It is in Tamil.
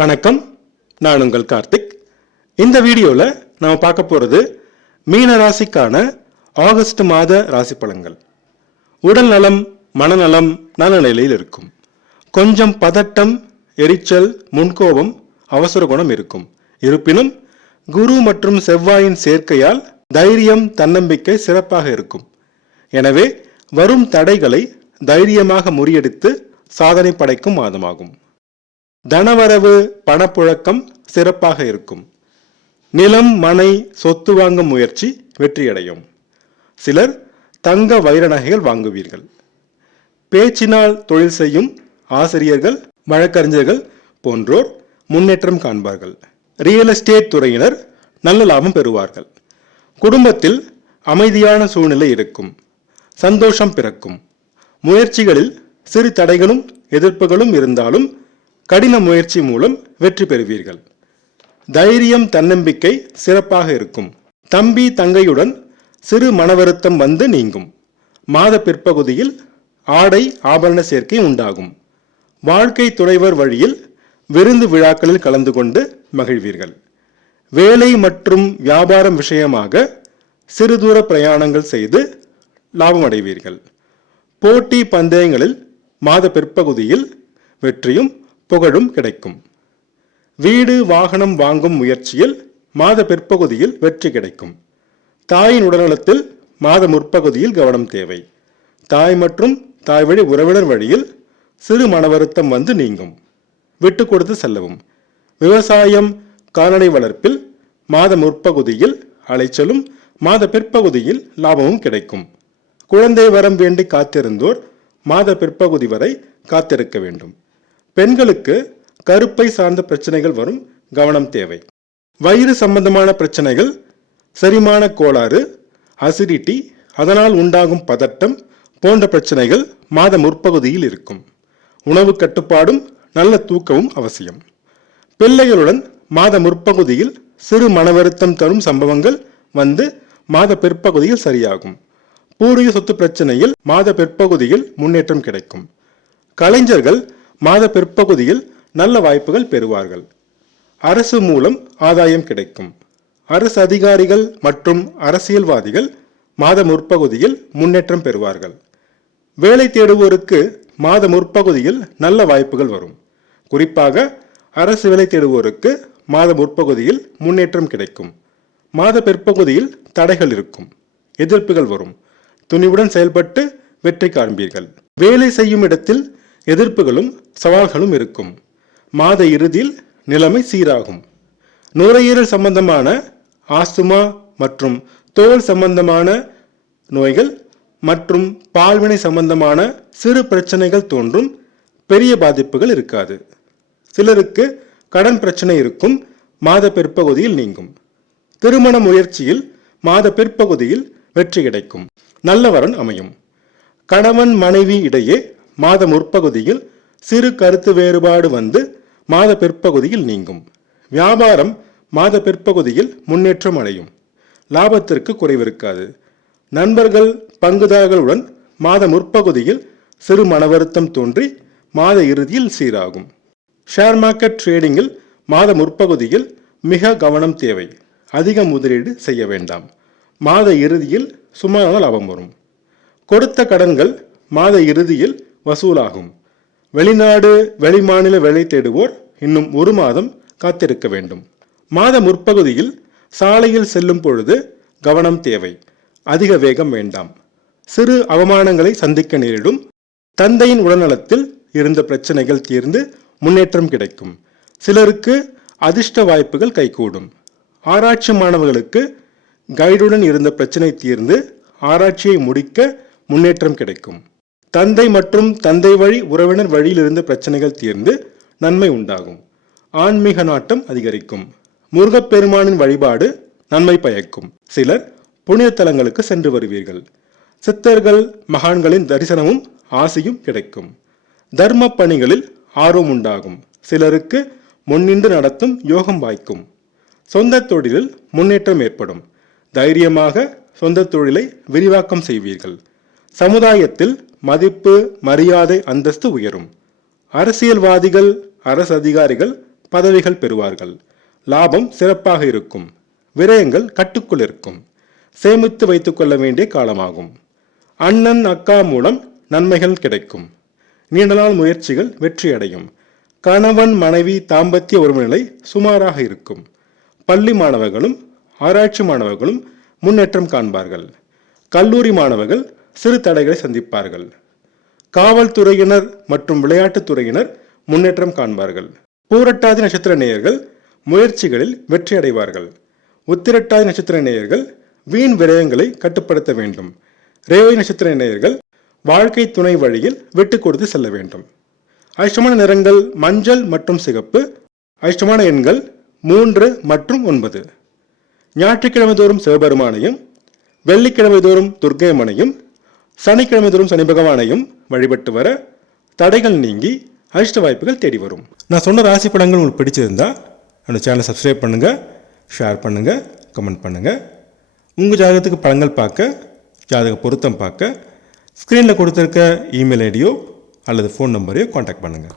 வணக்கம், நான் உங்கள் கார்த்திக். இந்த வீடியோவில் நம்ம பார்க்க போகிறது மீன ராசிக்கான ஆகஸ்ட் மாத ராசி பலன்கள். உடல் நலம், மனநலம் நல்ல நிலையில் இருக்கும். கொஞ்சம் பதட்டம், எரிச்சல், முன்கோபம், அவசர குணம் இருக்கும். இருப்பினும் குரு மற்றும் செவ்வாயின் சேர்க்கையால் தைரியம், தன்னம்பிக்கை சிறப்பாக இருக்கும். எனவே வரும் தடைகளை தைரியமாக முறியடித்து சாதனை படைக்கும் மாதமாகும். தனவரவு, பணப்புழக்கம் சிறப்பாக இருக்கும். நிலம், மனை, சொத்து வாங்கும் முயற்சி வெற்றியடையும். சிலர் தங்க, வைர நகைகள் வாங்குவீர்கள். பேச்சினால் தொழில் செய்யும் ஆசிரியர்கள், வழக்கறிஞர்கள் போன்றோர் முன்னேற்றம் காண்பார்கள். ரியல் எஸ்டேட் துறையினர் நல்ல லாபம் பெறுவார்கள். குடும்பத்தில் அமைதியான சூழ்நிலை இருக்கும். சந்தோஷம் பிறக்கும். முயற்சிகளில் சிறு தடைகளும் எதிர்ப்புகளும் இருந்தாலும் கடின முயற்சி மூலம் வெற்றி பெறுவீர்கள். தைரியம், தன்னம்பிக்கை சிறப்பாக இருக்கும். தம்பி, தங்கையுடன் சிறு மனவருத்தம் வந்து நீங்கும். மாத பிற்பகுதியில் ஆடை, ஆபரண சேர்க்கை உண்டாகும். வாழ்க்கை துணைவர் வழியில் விருந்து விழாக்களில் கலந்து கொண்டு மகிழ்வீர்கள். வேலை மற்றும் வியாபாரம் விஷயமாக சிறு தூர பிரயாணங்கள் செய்து லாபம் அடைவீர்கள். போட்டி பந்தயங்களில் மாத பிற்பகுதியில் வெற்றியும் புகழும் கிடைக்கும். வீடு, வாகனம் வாங்கும் முயற்சியில் மாத பிற்பகுதியில் வெற்றி கிடைக்கும். தாயின் உடல்நலத்தில் மாத முற்பகுதியில் கவனம் தேவை. தாய் மற்றும் தாய் வழி உறவினர் வழியில் சிறு மனவருத்தம் வந்து நீங்கும். விட்டு கொடுத்து செல்லவும். விவசாயம், கால்நடை வளர்ப்பில் மாத முற்பகுதியில் அலைச்சலும் மாத பிற்பகுதியில் லாபமும் கிடைக்கும். குழந்தை வரம் வேண்டி காத்திருந்தோர் மாத பிற்பகுதி வரை காத்திருக்க வேண்டும். பெண்களுக்கு கருப்பை சார்ந்த பிரச்சனைகள் வரும், கவனம் தேவை. வயிறு சம்பந்தமான பிரச்சனைகள், செரிமான கோளாறு, அசிடிட்டி, அதனால் உண்டாகும் பதட்டம் போன்ற பிரச்சனைகள் மாத முற்பகுதியில் இருக்கும். உணவு கட்டுப்பாடும் நல்ல தூக்கமும் அவசியம். பிள்ளைகளுடன் மாத முற்பகுதியில் சிறு மனவருத்தம் தரும் சம்பவங்கள் வந்து மாத பிற்பகுதியில் சரியாகும். பூர்வீக சொத்து பிரச்சனையில் மாத பிற்பகுதியில் முன்னேற்றம் கிடைக்கும். கலைஞர்கள் மாத பிற்பகுதியில் நல்ல வாய்ப்புகள் பெறுவார்கள். அரசு மூலம் ஆதாயம் கிடைக்கும். அரசு அதிகாரிகள் மற்றும் அரசியல்வாதிகள் மாத முற்பகுதியில் முன்னேற்றம் பெறுவார்கள். வேலை தேடுவோருக்கு மாத முற்பகுதியில் நல்ல வாய்ப்புகள் வரும். குறிப்பாக அரசு வேலை தேடுவோருக்கு மாத முற்பகுதியில் முன்னேற்றம் கிடைக்கும். மாத பிற்பகுதியில் தடைகள் இருக்கும், எதிர்ப்புகள் வரும். துணிவுடன் செயல்பட்டு வெற்றி காண்பீர்கள். வேலை செய்யும் இடத்தில் எதிர்ப்புகளும் சவால்களும் இருக்கும். மாத இறுதியில் நிலைமை சீராகும். நுரையீரல் சம்பந்தமான ஆஸ்துமா மற்றும் தோல் சம்பந்தமான நோய்கள் மற்றும் பால்வினை சம்பந்தமான சிறு பிரச்சனைகள் தோன்றும். பெரிய பாதிப்புகள் இருக்காது. சிலருக்கு கடன் பிரச்சனை இருக்கும், மாத பிற்பகுதியில் நீங்கும். திருமண முயற்சியில் மாத பிற்பகுதியில் வெற்றி கிடைக்கும். நல்ல வரன் அமையும். கணவன் மனைவி இடையே மாத முற்பகுதியில் சிறு கருத்து வேறுபாடு வந்து மாத பிற்பகுதியில் நீங்கும். வியாபாரம் மாத பிற்பகுதியில் முன்னேற்றம் அடையும். லாபத்திற்கு குறைவிருக்காது. நண்பர்கள், பங்குதாரர்களுடன் மாத முற்பகுதியில் சிறு மனவருத்தம் தோன்றி மாத இறுதியில் சீராகும். ஷேர் மார்க்கெட் ட்ரேடிங்கில் மாத முற்பகுதியில் மிக கவனம் தேவை. அதிக முதலீடு செய்ய வேண்டாம். மாத இறுதியில் சுமாரான லாபம் வரும். கொடுத்த கடன்கள் மாத இறுதியில் வசூலாகும். வெளிநாடு, வெளிமாநில வேலை தேடுவோர் இன்னும் 1 மாதம் காத்திருக்க வேண்டும். மாத முற்பகுதியில் சாலையில் செல்லும் பொழுது கவனம் தேவை. அதிக வேகம் வேண்டாம். சிறு அவமானங்களை சந்திக்க நேரிடும். தந்தையின் உடல்நலத்தில் இருந்த பிரச்சனைகள் தீர்ந்து முன்னேற்றம் கிடைக்கும். சிலருக்கு அதிர்ஷ்ட வாய்ப்புகள் கைகூடும். ஆராய்ச்சி மாணவர்களுக்கு கைடுடன் இருந்த பிரச்சனை தீர்ந்து ஆராய்ச்சியை முடிக்க முன்னேற்றம் கிடைக்கும். தந்தை மற்றும் தந்தை வழி உறவினர் வழியில் இருந்த பிரச்சனைகள் தீர்ந்து நன்மை உண்டாகும். ஆன்மீக நாட்டம் அதிகரிக்கும். முருகப்பெருமானின் வழிபாடு நன்மை பயக்கும். சிலர் புனித தலங்களுக்கு சென்று வருவீர்கள். சித்தர்கள், மகான்களின் தரிசனமும் ஆசையும் கிடைக்கும். தர்ம பணிகளில் ஆர்வம் உண்டாகும். சிலருக்கு முன்னின்று நடத்தும் யோகம் வாய்க்கும். சொந்த தொழிலில் முன்னேற்றம் ஏற்படும். தைரியமாக சொந்த தொழிலை விரிவாக்கம் செய்வீர்கள். சமுதாயத்தில் மதிப்பு, மரியாதை, அந்தஸ்து உயரும். அரசியல்வாதிகள், அரசு அதிகாரிகள் பதவிகள் பெறுவார்கள். லாபம் சிறப்பாக இருக்கும். விரயங்கள் கட்டுக்குள் இருக்கும். சேமித்து வைத்துக் கொள்ள வேண்டிய காலமாகும். அண்ணன் அக்கா மூலம் நன்மைகள் கிடைக்கும். நீண்ட நாள் முயற்சிகள் வெற்றியடையும். கணவன் மனைவி தாம்பத்திய உறவுநிலை சுமாராக இருக்கும். பள்ளி மாணவர்களும் ஆராய்ச்சி மாணவர்களும் முன்னேற்றம் காண்பார்கள். கல்லூரி மாணவர்கள் சிறு தடைகளை சந்திப்பார்கள். காவல்துறையினர் மற்றும் விளையாட்டுத் துறையினர் முன்னேற்றம் காண்பார்கள். பூரட்டாதி நட்சத்திர நேயர்கள் முயற்சிகளில் வெற்றி அடைவார்கள். உத்திரட்டாதி நட்சத்திர நேயர்கள் வீண் விரயங்களை கட்டுப்படுத்த வேண்டும். ரேவதி நட்சத்திர நேயர்கள் வாழ்க்கை துணை வழியில் விட்டு கொடுத்து செல்ல வேண்டும். அதிர்ஷ்டமான நிறங்கள் மஞ்சள் மற்றும் சிகப்பு. அதிர்ஷ்டமான எண்கள் 3 மற்றும் 9. ஞாயிற்றுக்கிழமை தோறும் சிவபெருமானையும், வெள்ளிக்கிழமை தோறும் துர்க்கையம்மனையும், சனிக்கிழமை தோறும் சனி பகவானையும் வழிபட்டு வர தடைகள் நீங்கி அதிர்ஷ்ட வாய்ப்புகள் தேடி வரும். நான் சொன்ன ராசி பலன்கள் உங்களுக்கு பிடிச்சிருந்தா என்னோட சேனலை சப்ஸ்கிரைப் பண்ணுங்கள், ஷேர் பண்ணுங்கள், கமெண்ட் பண்ணுங்கள். உங்கள் ஜாதகத்துக்கு பலன்கள் பார்க்க, ஜாதக பொருத்தம் பார்க்க ஸ்க்ரீனில் கொடுத்துருக்க இமெயில் ஐடியோ அல்லது ஃபோன் நம்பரையோ காண்டாக்ட் பண்ணுங்கள்.